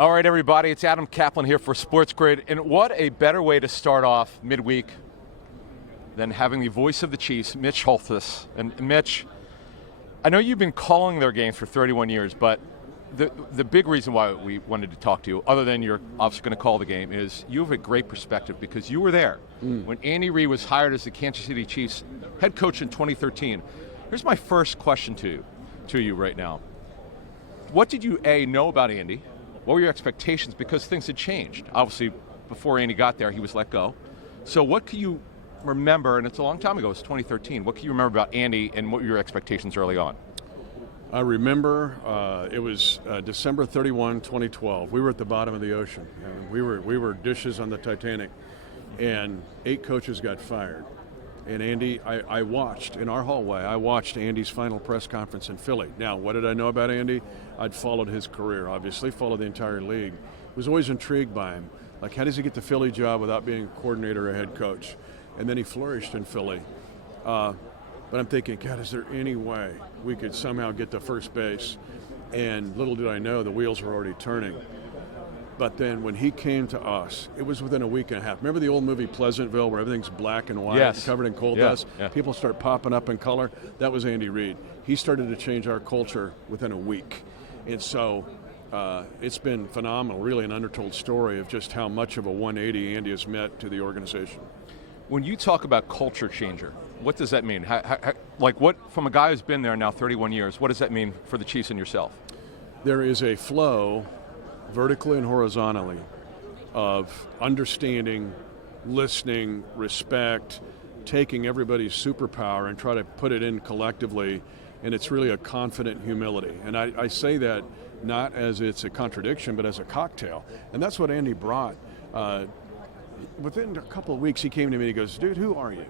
All right, everybody, it's Adam Caplan here for SportsGrid, and what a better way to start off midweek than having the voice of the Chiefs, Mitch Holthus. And Mitch, I know you've been calling their games for 31 years, but the big reason why we wanted to talk to you, other than you're obviously going to call the game, is you have a great perspective because you were there when Andy Reid was hired as the Kansas City Chiefs head coach in 2013. Here's my first question to you right now. What did you, A, know about Andy? What were your expectations? Because things had changed. Obviously, before Andy got there, he was let go. So what can you remember, and it's a long time ago, it's 2013, what can you remember about Andy and what were your expectations early on? I remember it was December 31, 2012. We were at the bottom of the ocean. And we were dishes on the Titanic, and 8 coaches got fired. And Andy, I watched, in our hallway, I watched Andy's final press conference in Philly. Now, what did I know about Andy? I'd followed his career, obviously, followed the entire league. Was always intrigued by him. Like, how does he get the Philly job without being a coordinator or a head coach? And then he flourished in Philly. But I'm thinking, God, is there any way we could somehow get to first base? And little did I know, the wheels were already turning. But then when he came to us, it was within a week and a half. Remember the old movie Pleasantville where everything's black and white, yes, covered in coal dust? Yeah. People start popping up in color? That was Andy Reid. He started to change our culture within a week. And so it's been phenomenal, really an undertold story of just how much of a 180 Andy has meant to the organization. When you talk about culture changer, what does that mean? What, from a guy who's been there now 31 years, what does that mean for the Chiefs and yourself? There is a flow, vertically and horizontally, of understanding, listening, respect, taking everybody's superpower and try to put it in collectively, and it's really a confident humility. And I say that not as it's a contradiction, but as a cocktail. And that's what Andy brought. Within a couple of weeks, he came to me and he goes, dude, who are you?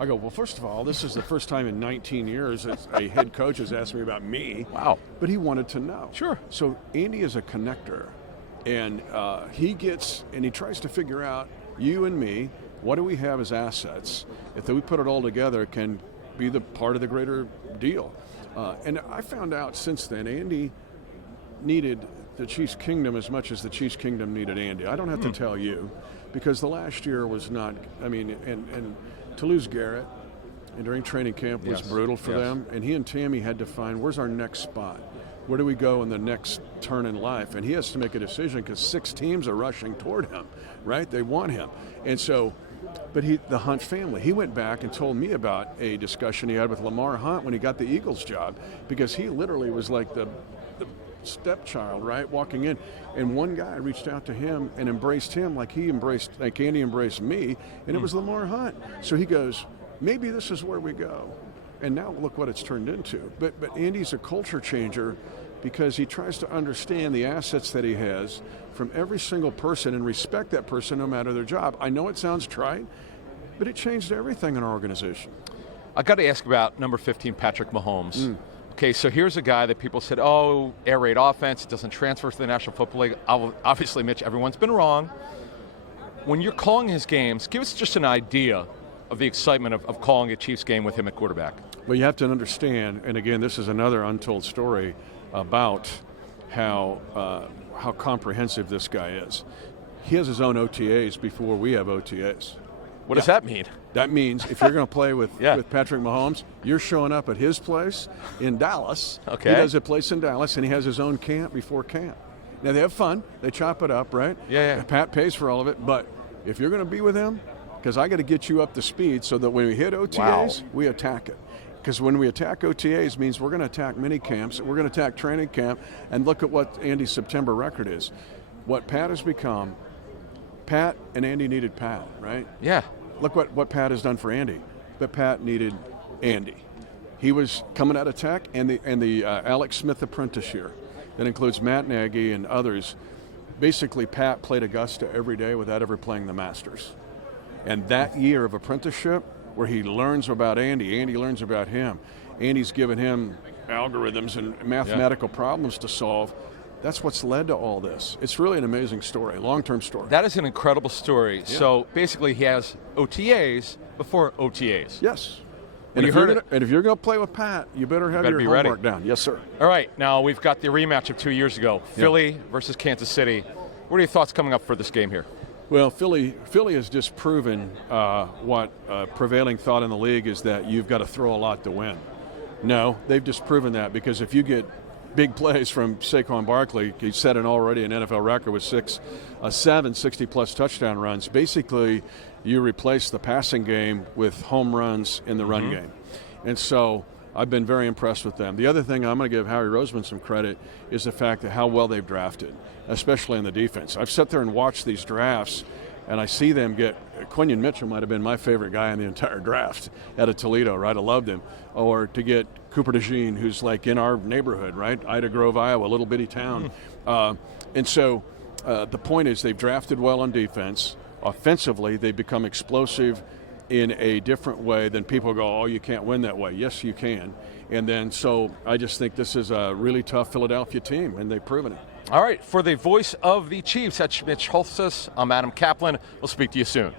I go, well, first of all, this is the first time in 19 years that a head coach has asked me about me. Wow. But he wanted to know. Sure. So Andy is a connector, and he tries to figure out, you and me, what do we have as assets? If we put it all together, it can be the part of the greater deal. And I found out since then, Andy needed the Chiefs Kingdom as much as the Chiefs Kingdom needed Andy. I don't have to tell you, because the last year was not, and to lose Garrett and during training camp was brutal for them. And he and Tammy had to find, where's our next spot? Where do we go in the next turn in life? And he has to make a decision because 6 teams are rushing toward him, right? They want him. And so, but the Hunt family, he went back and told me about a discussion he had with Lamar Hunt when he got the Eagles job, because he literally was like the stepchild, right, walking in. And one guy reached out to him and embraced him like Andy embraced me, and it was Lamar Hunt. So he goes, maybe this is where we go. And now look what it's turned into. But Andy's a culture changer because he tries to understand the assets that he has from every single person and respect that person no matter their job. I know it sounds trite, but it changed everything in our organization. I got to ask about number 15, Patrick Mahomes. Okay, so here's a guy that people said, oh, air raid offense, it doesn't transfer to the National Football League. Obviously, Mitch, everyone's been wrong. When you're calling his games, give us just an idea of the excitement of calling a Chiefs game with him at quarterback. Well, you have to understand, and again, this is another untold story about how comprehensive this guy is. He has his own OTAs before we have OTAs. What does that mean? That means if you're going to play with Patrick Mahomes, you're showing up at his place in Dallas. Okay. He has a place in Dallas, and he has his own camp before camp. Now, they have fun. They chop it up, right? Yeah. Pat pays for all of it. But if you're going to be with him, because I got to get you up to speed so that when we hit OTAs, we attack it. Because when we attack OTAs means we're going to attack mini camps, we're going to attack training camp, and look at what Andy's September record is. What Pat has become, Pat and Andy needed Pat, right? Yeah. Look what Pat has done for Andy. But Pat needed Andy. He was coming out of Tech and the Alex Smith apprentice year. That includes Matt Nagy and others. Basically, Pat played Augusta every day without ever playing the Masters. And that year of apprenticeship, where he learns about Andy, Andy learns about him, Andy's given him algorithms and mathematical problems to solve. That's what's led to all this. It's really an amazing story, long-term story. That is an incredible story. Yeah. So basically he has OTAs before OTAs. Yes. And, you heard it. And if you're going to play with Pat, you better have your homework down. Yes, sir. All right, now we've got the rematch of 2 years ago, Philly versus Kansas City. What are your thoughts coming up for this game here? Well, Philly has just proven what prevailing thought in the league is that you've got to throw a lot to win. No, they've just proven that, because if you get big plays from Saquon Barkley, he set an NFL record with 7 60-plus touchdown runs. Basically, you replace the passing game with home runs in the run game. And so I've been very impressed with them. The other thing I'm going to give Howie Roseman some credit is the fact that how well they've drafted, especially in the defense. I've sat there and watched these drafts, and I see them get – Quinion Mitchell might have been my favorite guy in the entire draft out of Toledo, right? I loved him. Or to get Cooper DeJean, who's like in our neighborhood, right? Ida Grove, Iowa, a little bitty town. And so the point is they've drafted well on defense. Offensively, they've become explosive in a different way than people go, oh, you can't win that way. Yes, you can. And then so I just think this is a really tough Philadelphia team, and they've proven it. All right, for the voice of the Chiefs, that's Mitch Holthus. I'm Adam Caplan. We'll speak to you soon.